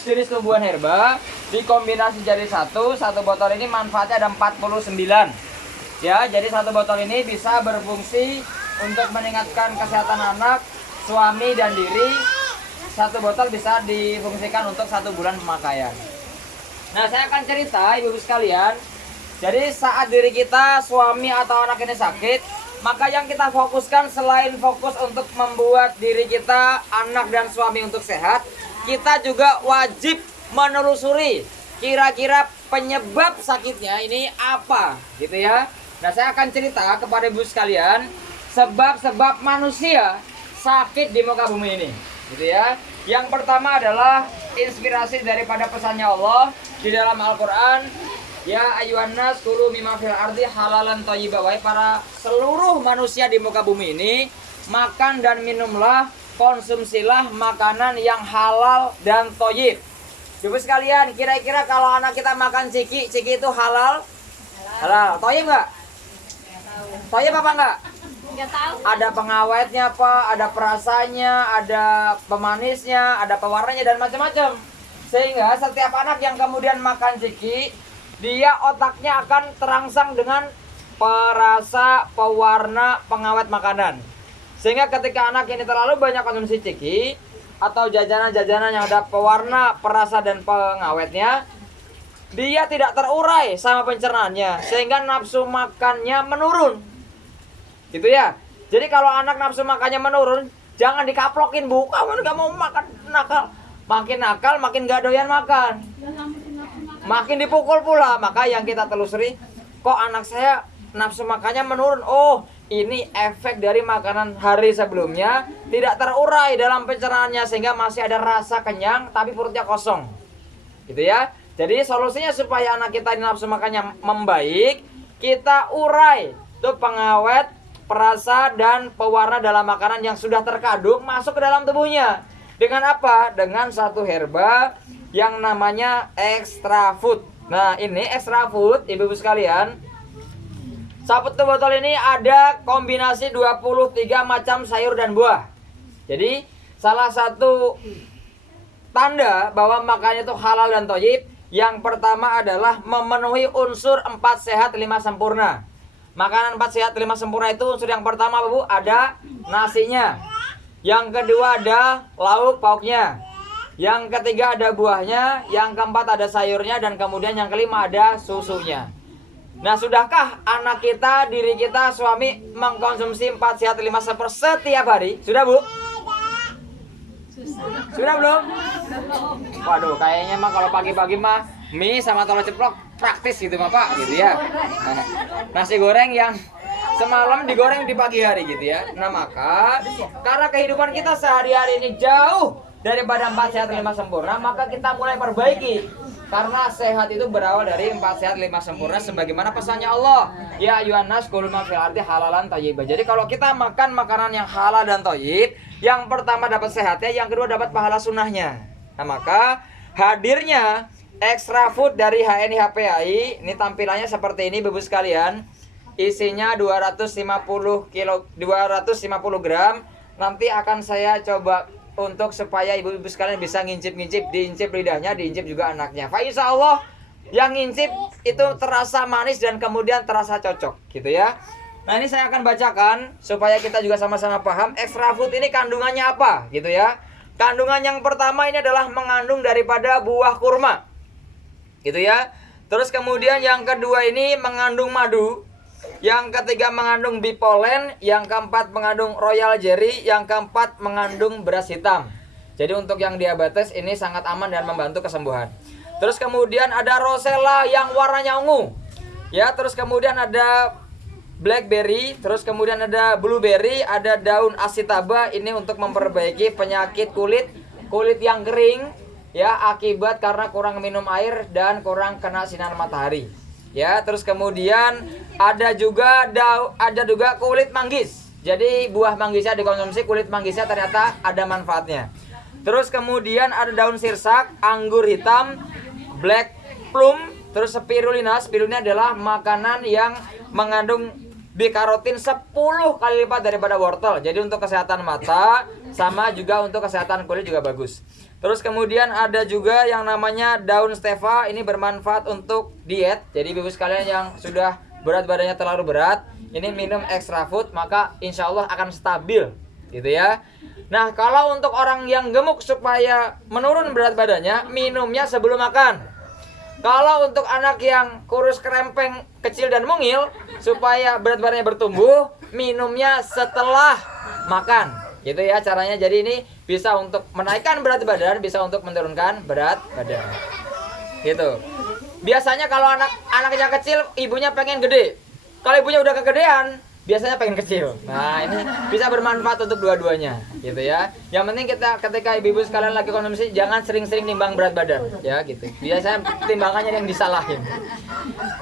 jenis tumbuhan herba dikombinasi jadi satu botol ini manfaatnya ada 49. Ya, jadi satu botol ini bisa berfungsi untuk meningkatkan kesehatan anak, suami dan diri. Satu botol bisa difungsikan untuk 1 bulan pemakaian. Nah, saya akan cerita ibu-ibu sekalian. Jadi saat diri kita, suami atau anak ini sakit, maka yang kita fokuskan selain fokus untuk membuat diri kita, anak dan suami untuk sehat, kita juga wajib menelusuri kira-kira penyebab sakitnya ini apa, gitu ya. Nah, saya akan cerita kepada ibu sekalian sebab-sebab manusia sakit di muka bumi ini, gitu ya. Yang pertama adalah inspirasi daripada pesannya Allah di dalam Al-Quran. Ya ayuhan nas kulu mimma fil ardi halalan thayyiba. Wahai para seluruh manusia di muka bumi ini, makan dan minumlah, konsumsilah makanan yang halal dan thayyib. Ibu sekalian, kira-kira kalau anak kita makan ciki itu halal? Halal. Thayyib enggak? Thayyib apa enggak? Nggak tahu. Ada pengawetnya apa, ada perasanya, ada pemanisnya, ada pewarnanya dan macam-macam. Sehingga setiap anak yang kemudian makan ciki, dia otaknya akan terangsang dengan perasa, pewarna, pengawet makanan. Sehingga ketika anak ini terlalu banyak konsumsi ciki atau jajanan-jajanan yang ada pewarna, perasa dan pengawetnya, dia tidak terurai sama pencernaannya, sehingga nafsu makannya menurun. Gitu ya. Jadi kalau anak nafsu makannya menurun, jangan dikaplokin, Bu. Kamu nggak mau makan, nakal. Makin nakal, makin gak doyan makan. Makin dipukul pula. Maka yang kita telusuri, kok anak saya nafsu makannya menurun. Oh, ini efek dari makanan hari sebelumnya tidak terurai dalam pencernaannya, sehingga masih ada rasa kenyang tapi perutnya kosong. Gitu ya. Jadi solusinya supaya anak kita ini nafsu makannya membaik, kita urai tuh pengawet, perasa dan pewarna dalam makanan yang sudah terkandung masuk ke dalam tubuhnya. Dengan apa? Dengan satu herba yang namanya extra food. Nah, ini extra food, ibu-ibu sekalian. Satu botol ini ada kombinasi 23 macam sayur dan buah. Jadi, salah satu tanda bahwa makanan itu halal dan thayyib, yang pertama adalah memenuhi unsur 4 sehat 5 sempurna. Makanan 4 sehat 5 sempurna itu unsur yang pertama, Bu, ada nasinya. Yang kedua ada lauk pauknya. Yang ketiga ada buahnya. Yang keempat ada sayurnya. Dan kemudian yang kelima ada susunya. Nah, sudahkah anak kita, diri kita, suami mengkonsumsi 4 sehat 5 sempurna setiap hari? Sudah, Bu? Sudah belum? Waduh, kayaknya mah kalau pagi-pagi mah mie sama telur ceplok praktis gitu mah, Pak, gitu ya. Nasi goreng yang semalam digoreng di pagi hari gitu ya. Nah, maka karena kehidupan kita sehari-hari ini jauh daripada 4 sehat 5 sempurna, maka kita mulai perbaiki. Karena sehat itu berawal dari 4 sehat 5 sempurna sebagaimana pesannya Allah. Ya ayuhan nas kulu ma fil ardi halalan thayyiba. Jadi kalau kita makan makanan yang halal dan thayyib, yang pertama dapat sehatnya, yang kedua dapat pahala sunnahnya. Nah, maka hadirnya extra food dari HNI HPAI, ini tampilannya seperti ini, Bapak sekalian. Isinya 250 gram. Nanti akan saya coba untuk supaya ibu-ibu sekalian bisa ngincip-ngincip, diincip lidahnya, diincip juga anaknya. Fa insyaallah yang ngincip itu terasa manis dan kemudian terasa cocok, gitu ya. Nah, ini saya akan bacakan supaya kita juga sama-sama paham extra food ini kandungannya apa, gitu ya. Kandungan yang pertama ini adalah mengandung daripada buah kurma, gitu ya. Terus kemudian yang kedua ini mengandung madu. Yang ketiga mengandung bipolen. Yang keempat mengandung royal jelly. Yang keempat mengandung beras hitam. Jadi untuk yang diabetes ini sangat aman dan membantu kesembuhan. Terus kemudian ada rosella yang warnanya ungu, ya. Terus kemudian ada blackberry. Terus kemudian ada blueberry. Ada daun asitaba. Ini untuk memperbaiki penyakit kulit yang kering, ya, akibat karena kurang minum air dan kurang kena sinar matahari, ya. Terus kemudian ada juga kulit manggis. Jadi buah manggisnya dikonsumsi, kulit manggisnya ternyata ada manfaatnya. Terus kemudian ada daun sirsak, anggur hitam, black plum, terus spirulina. Spirulina adalah makanan yang mengandung bikarotin 10 kali lipat daripada wortel. Jadi untuk kesehatan mata, sama juga untuk kesehatan kulit juga bagus. Terus kemudian ada juga yang namanya daun stevia, ini bermanfaat untuk diet. Jadi ibu sekalian yang sudah berat badannya terlalu berat, ini minum extra food maka insya Allah akan stabil gitu ya. Nah kalau untuk orang yang gemuk supaya menurun berat badannya, minumnya sebelum makan. Kalau untuk anak yang kurus kerempeng kecil dan mungil, supaya berat badannya bertumbuh, minumnya setelah makan gitu ya caranya. Jadi ini bisa untuk menaikkan berat badan, bisa untuk menurunkan berat badan gitu. Biasanya kalau anaknya kecil, ibunya pengen gede. Kalau ibunya udah kegedean, biasanya pengen kecil. Nah ini bisa bermanfaat untuk dua-duanya gitu ya. Yang penting kita ketika ibu-ibu sekalian lagi konsumsi, jangan sering-sering nimbang berat badan ya gitu. Biasanya timbangannya yang disalahin.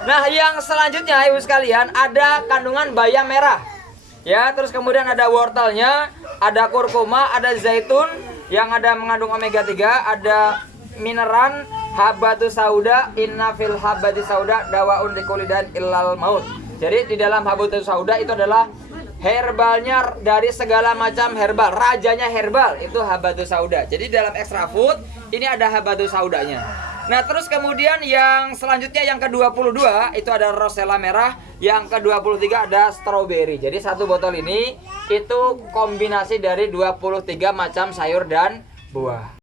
Nah yang selanjutnya ibu sekalian, ada kandungan bayam merah ya. Terus kemudian ada wortelnya, ada kurkuma, ada zaitun yang ada mengandung omega 3, ada mineran, habatus sauda, inna fil habatus sauda dawaun likullidan illal maut. Jadi di dalam habatus sauda itu adalah herbalnya dari segala macam herbal, rajanya herbal itu habatus sauda. Jadi dalam extra food ini ada habatus saudanya. Nah terus kemudian yang selanjutnya yang ke-22 itu ada rosella merah, yang ke-23 ada strawberry. Jadi satu botol ini itu kombinasi dari 23 macam sayur dan buah.